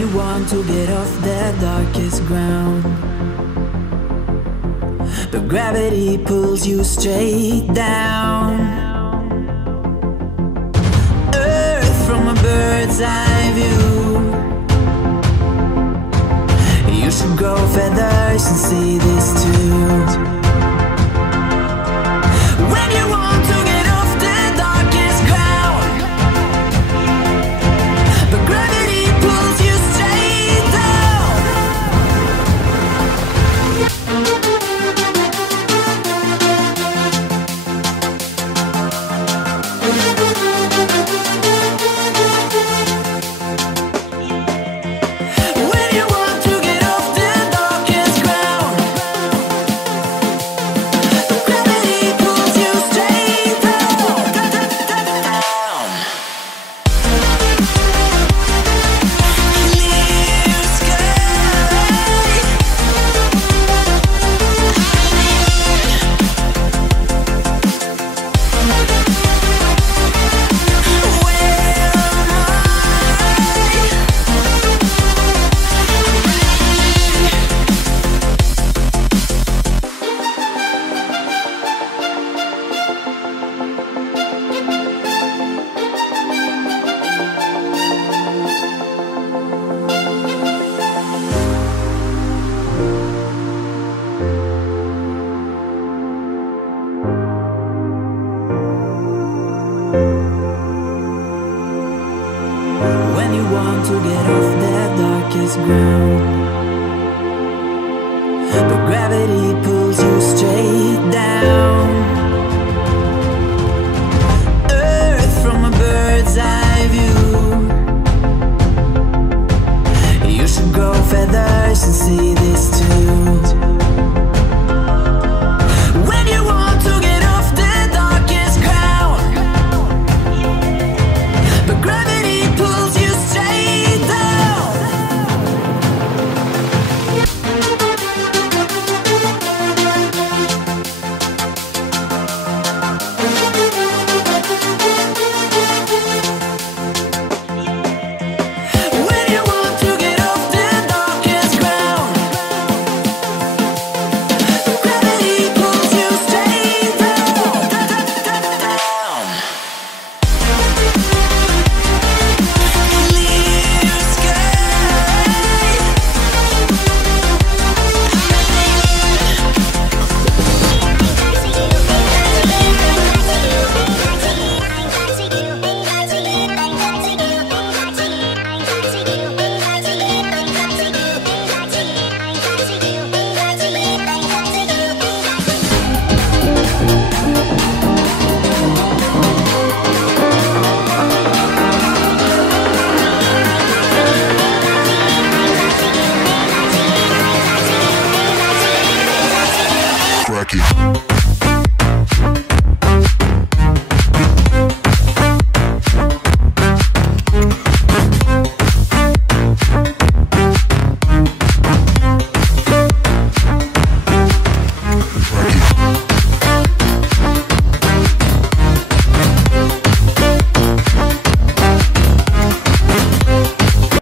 you want to get off the darkest ground, but gravity pulls you straight down. Earth from a bird's eye view. You should grow feathers and see this too. When you want to get off the darkest ground, but gravity pulls you straight down. When you want to get off the darkest ground, but gravity pulls you straight down. Clear sky. When you want to get off the darkest ground, but gravity pulls you straight down. Earth from a bird's eye view. You should grow feathers and see this too. When you want to get off the darkest ground, but gravity pulls you straight down. When you want to get off the darkest ground, but gravity pulls you straight down. Clear sky. Crack it.